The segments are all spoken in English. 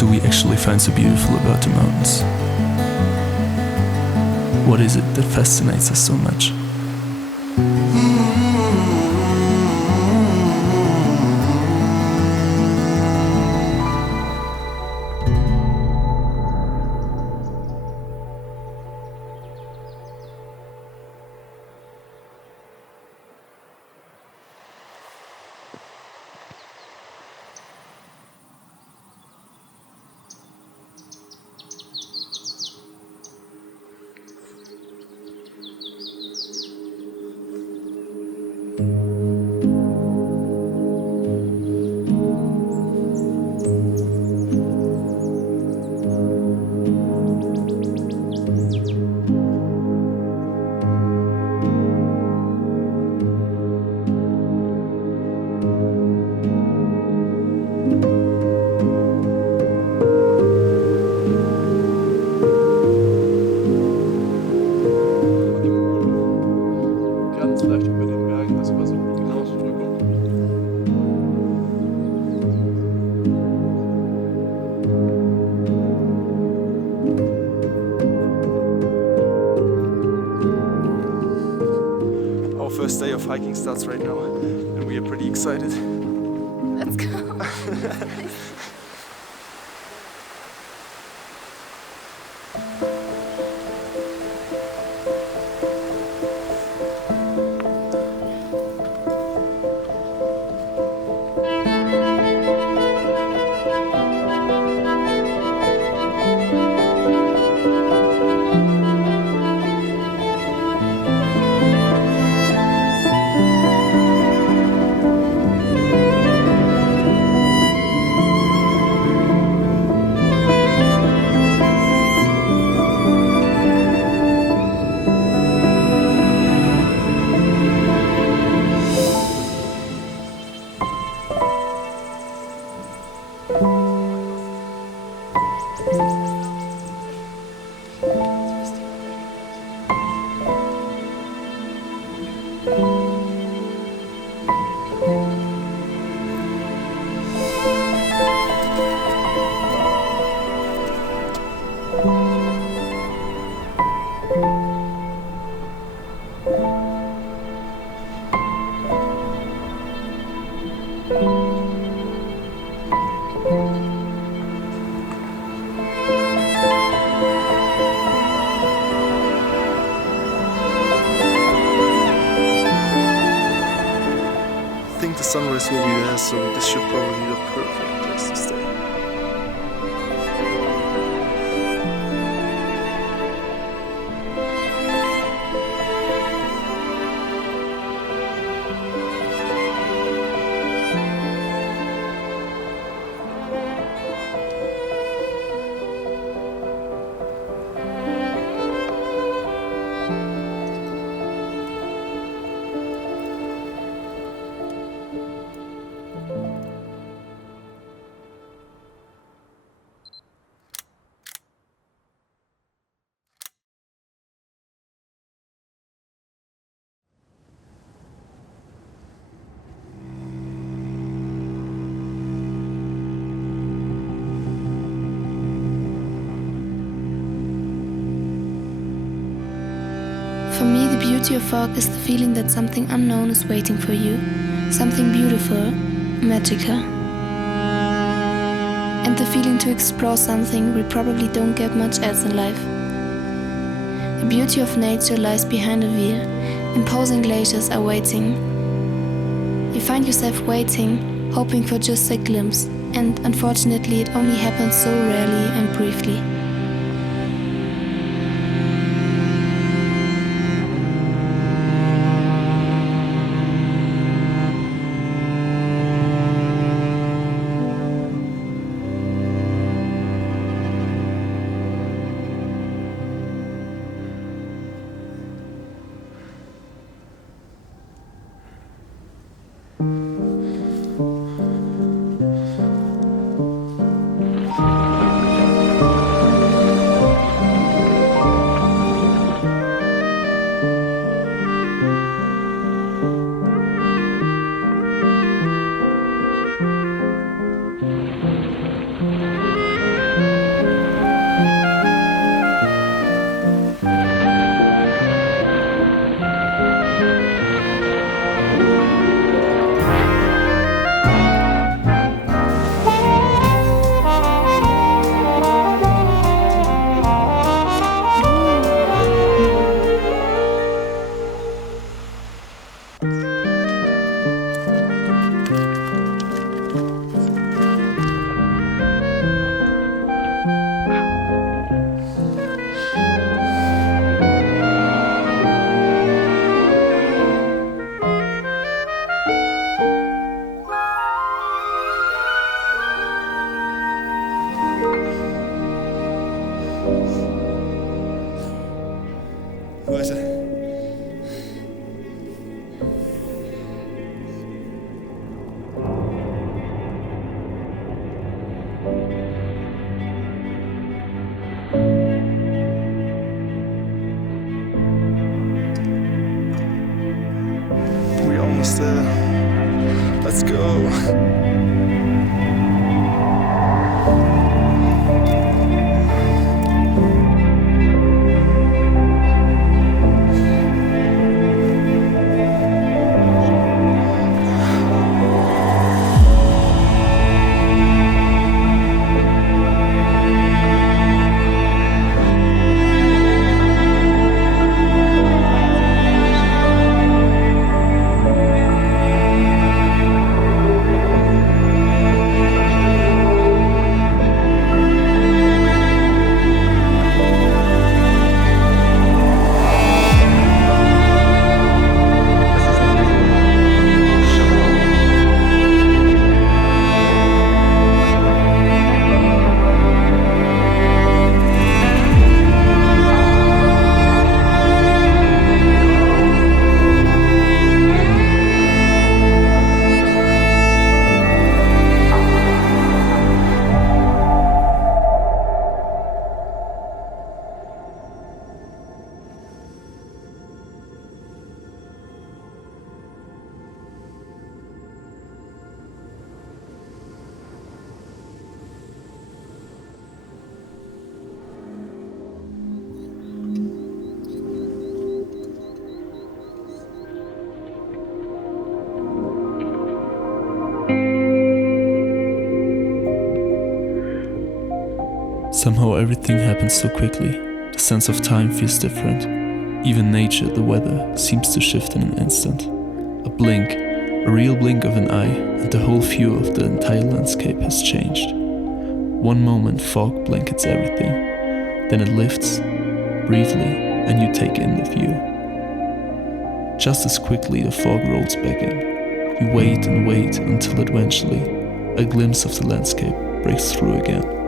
do we actually find so beautiful about the mountains? What is it that fascinates us so much? First day of hiking starts right now, and we are pretty excited. Let's go. I think the sunrise will be there, so this should probably be the perfect place to stay. For me, the beauty of fog is the feeling that something unknown is waiting for you, something beautiful, magical. And the feeling to explore something we probably don't get much else in life. The beauty of nature lies behind a veil. Imposing glaciers are waiting. You find yourself waiting, hoping for just a glimpse, and unfortunately it only happens so rarely and briefly. We're almost there. Let's go. Somehow everything happens so quickly. The sense of time feels different. Even nature, the weather, seems to shift in an instant. A blink, a real blink of an eye, and the whole view of the entire landscape has changed. One moment fog blankets everything, then it lifts, briefly, and you take in the view. Just as quickly the fog rolls back in. You wait and wait until eventually a glimpse of the landscape breaks through again.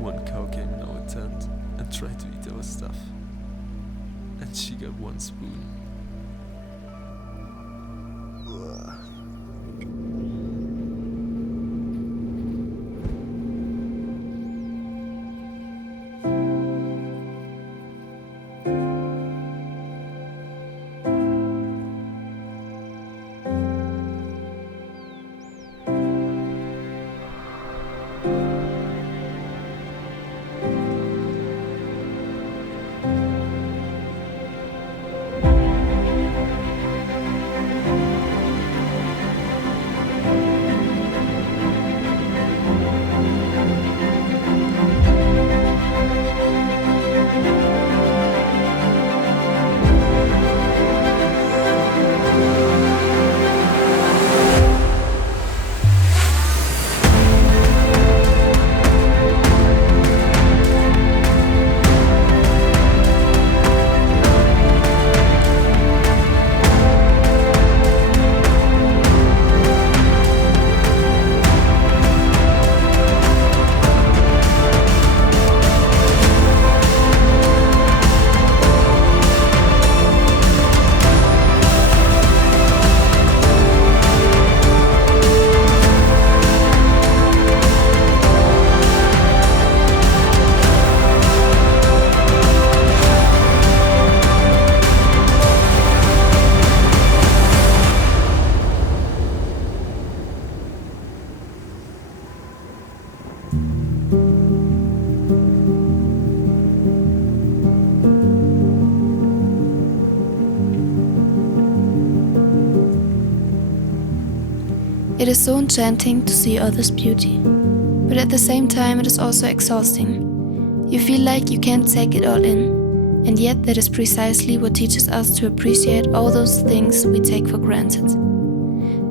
One cow came in our tent and tried to eat our stuff. And she got one spoon. It is so enchanting to see others' beauty, but at the same time it is also exhausting. You feel like you can't take it all in, and yet that is precisely what teaches us to appreciate all those things we take for granted.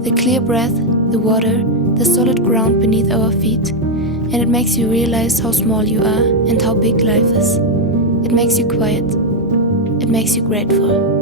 The clear breath, the water, the solid ground beneath our feet, and it makes you realize how small you are and how big life is. It makes you quiet. It makes you grateful.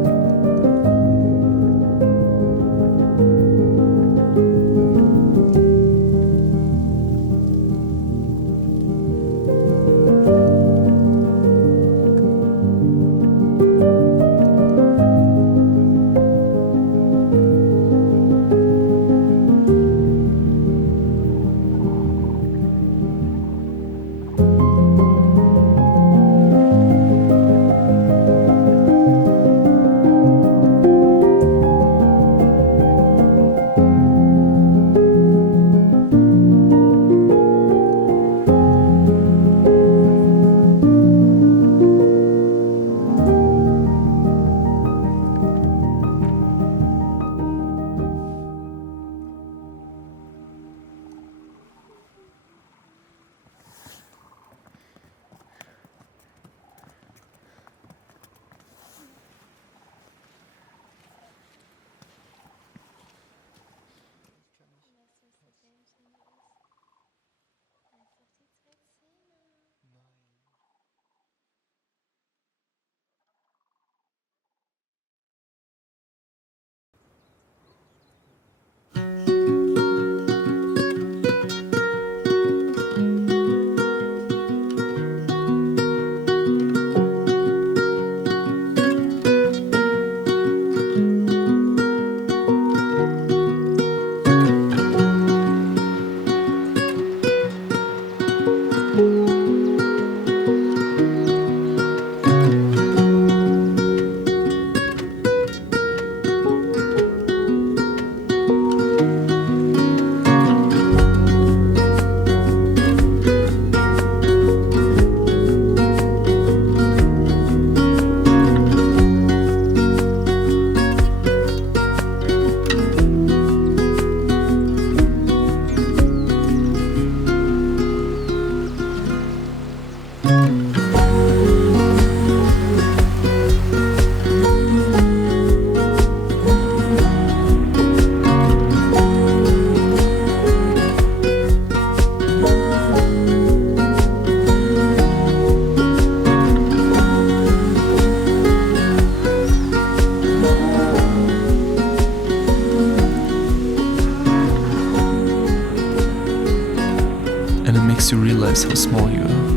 Makes you realize how small you are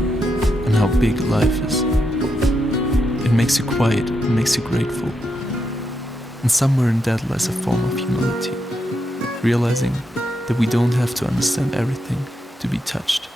and how big life is. It makes you quiet, it makes you grateful. And somewhere in that lies a form of humility, realizing that we don't have to understand everything to be touched.